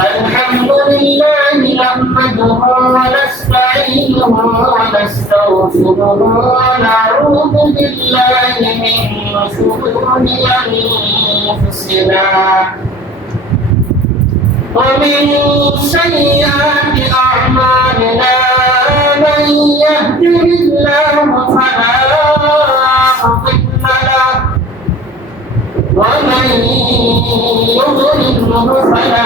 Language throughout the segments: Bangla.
الحمد لله نحمده ونستعينه ونستغفره ونعوذ بالله من شرور أنفسنا. ومن سيئات أعمالنا من يهده الله فلا مضل له. ومن يضلله فلا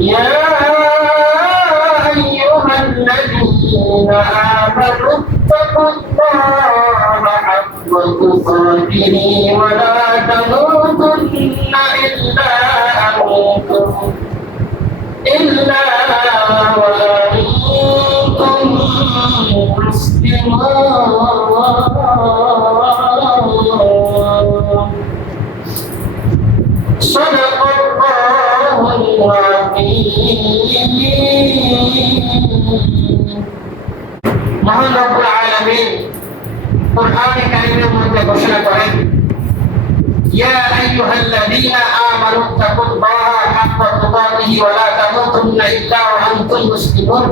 يا أيها الذين آمنوا اتقوا الله حق تقاته ولا تموتن إلا أنتم إلا وأنتم مسلمون. মহান রব্বুল আলামিন কোরআনে কারিমের মধ্যে ঘোষণা করেন, ইয়া আইয়ুহাল্লাযীনা আমানু তাকুল্লাহা হাক্কা তুকাতিহি ওয়া লা তামুতুন্না ইল্লা ওয়া আনতুম মুসলিমুন।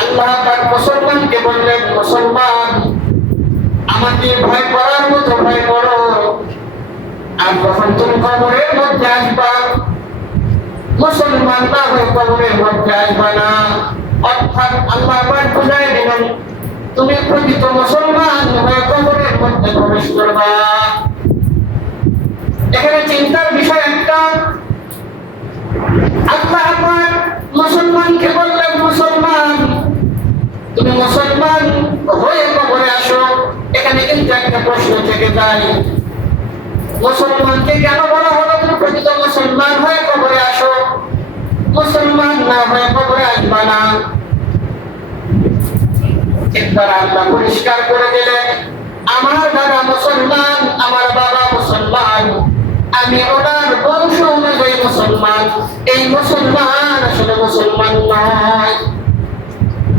আল্লাহ পাক মুসলমানকে বললেন, মুসলমান, আমাকে ভয় করার মতো ভয় করো। আর যখন তুমি কবরের মধ্যে আসবা, মুসলমান কবরের মধ্যে আসবা অর্থাৎ আল্লাহ পাক বুঝাই দিলেন, তুমি প্রকৃত মুসলমান কবরের মধ্যে প্রবেশ করবা। এখানে চিন্তার বিষয় একটা। আল্লাহ পাক মুসলমানকে বললেন, মুসলমান, তুমি মুসলমান হয়ে কবরে আসো। এখানে কিন্তু একটা প্রশ্ন থেকে যায়, মুসলমানকে কেন বলা হলো তুমি প্রকৃত মুসলমান হয়ে কবরে আসো? মুসলমান না হয়ে কবরে আসবা না। একবার আল্লাহ পরিষ্কার করে দিলেন, আমার দাদা মুসলমান, আমার বাবা মুসলমান, আমি ওনার বংশ অনুযায়ী মুসলমান। এই মুসলমান আসলে মুসলমান নয়।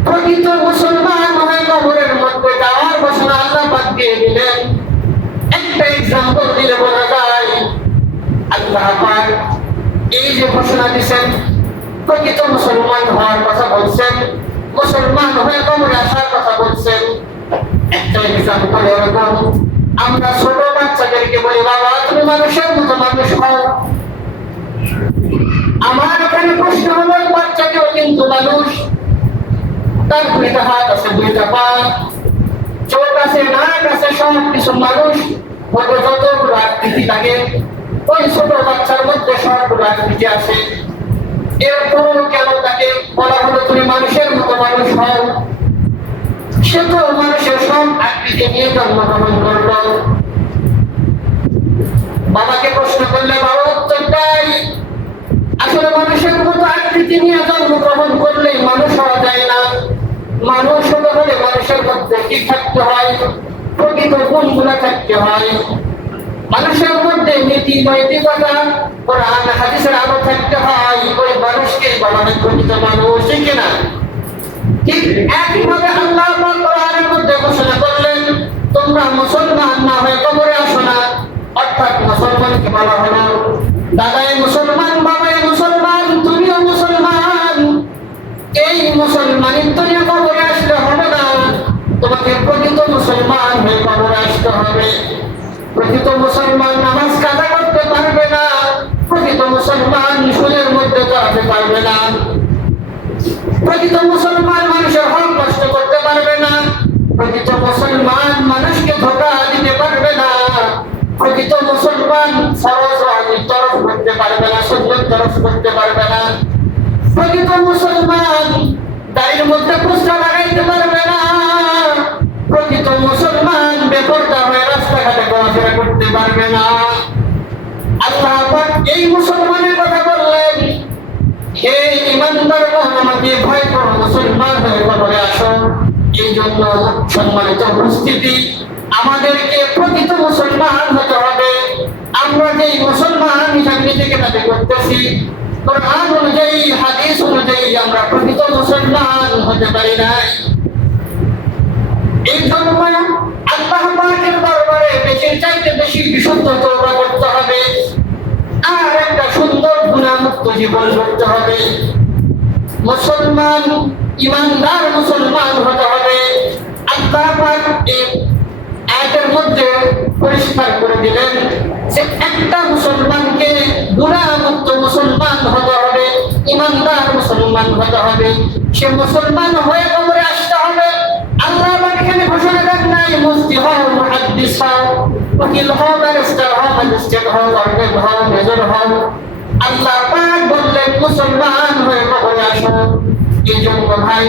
প্রকৃত মুসলমান হয়ে কবরের মধ্যে যাওয়ার ঘোষণা আল্লাহ পাক দিয়ে দিলেন। একটা এক্সাম্পল দিলে বলা যায়, আল্লাহ এই যে ঘোষণা দিয়েছেন প্রকৃত মুসলমান হওয়ার কথা বলছেন মুসলমান হয়ে কবরে আসার কথা বলছেন একটা এক্সাম্পল এরকম আমরা ছোট বাচ্চাদেরকে বলি বাবা তুমি মানুষের মতো মানুষ হও আমার এখানে প্রশ্ন হলো বাচ্চাকেও কিন্তু মানুষ তার দুইটা হাত আছে দুইটা পা চোখ আছে নাক আছে সব কিছু মানুষ যতগুলো আকৃতি লাগে ওই ছোট বাচ্চার মধ্যে সবগুলো আকৃতি আছে এরপরও কেন তাকে বলা হলো তুমি মানুষের মতো মানুষ হও? সে তো মানুষের সব আকৃতি নিয়ে জন্মগ্রহণ করল। বাবাকে প্রশ্ন করলে, বাবা উত্তরটাই আসলে মানুষের মতো আকৃতি নিয়ে জন্মগ্রহণ করলেই মানুষ হওয়া যায় না। মানুষ হতে হলে মানুষের মধ্যে কি থাকতে হয়? প্রকৃত গুণগুলো থাকতে হয়। মানুষের মধ্যে নীতি নৈতিকতা, কোরআন, হাদিসের আলো থাকতে হয়, ওই মানুষকে হয় প্রকৃত মানুষ ঠিক না? ঠিক একইভাবে আল্লাহ কোরআনের মধ্যে ঘোষণা করলেন, তোমরা মুসলমান না হয়ে কবরে আসো না। অর্থাৎ মুসলমানকে বলা হলো দাদাই মুসলমান বাবাই মুসলমান, তুমিও মুসলমান। এই মুসলমানের দুনিয়া কবরে আসলে হবে না। তোমাকে প্রকৃত মুসলমান হয়ে কবরে আসতে হবে। প্রকৃত মুসলমান নামাজ কাজা করতে পারবে না, প্রকৃত মুসলমান সুদের মধ্যে চলাতে পারবে না। প্রকৃত মুসলমান মানুষের হক নষ্ট করতে পারবে না, প্রকৃত মুসলমান মানুষকে ধোকা দিতে পারবে না, প্রকৃত মুসলমান ওয়াজিব তরফ করতে পারবে না সুন্নত তরফ করতে পারবে না। প্রকৃত মুসলমান দাড়ির মধ্যে পুষ্টা লাগাইতে পারবে পারবে না। এই মুসলমানের কথা বললেন। হে ইমানদার আমাকে ভয় করো মুসলমান হয়ে কবরে আসো। এই জন্য সম্মানিত উপস্থিতি, আমাদেরকে প্রকৃত মুসলমান হতে হবে। আমরা যে মুসলমান হিসাবে নিজেকে দাবি করতেছি। কোরআন অনুযায়ী, হাদিস অনুযায়ী আমরা প্রকৃত মুসলমান হতে পারি নাই। এই জন্য আল্লাহ পাকের দরবারে বেশির চাইতে বেশি বিশুদ্ধ তওবা করতে হবে। আর একটা সুন্দর গুণামুক্ত জীবন করতে হবে। মুসলমান, ইমানদার মুসলমান হতে হবে। আল্লাহ পাক আয়াতের মধ্যে পরিষ্কার করে দিলেন যে একটা মুসলমানকে গুণামুক্ত মুসলমান হতে হবে, ইমানদার মুসলমান হতে হবে। সে মুসলমান হয়ে কবরে আসতে হবে। আল্লাহ এখানে ঘোষণা দেন নাই, মুফতি হও, মুহাদ্দিস হও। হও অর্ডেন হও মেজর হও আল্লাহ পাক বললেন, মুসলমান হয়ে কবরে আসো। এই ভাই,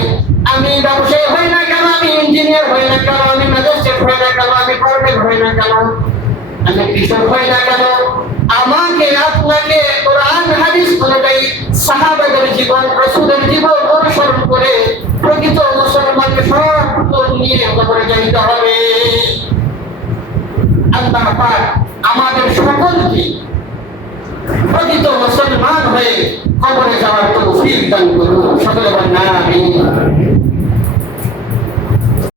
আমি ব্যবসায়ী হই না কেন? আমি ইঞ্জিনিয়ার হই না কেন? আমি ম্যাজিস্ট্রেট হই না কেন? আমি কর্নেল হই না কেন? আমি কৃষক হই না কেন? আমাকে, আপনাকে কোরআন, হাদিস অনুযায়ী সাহাবাদের জীবন, রসুলের জীবন অনুসরণ করে প্রকৃত মুসলমানকে সব নিয়ে কবরে যাইতে হবে। আল্লাহ পাক আমাদের সকলকে প্রকৃত মুসলমান হয়ে কবরে যাওয়ার তৌফিক দান করুন। সকলে বলেন, আমিন।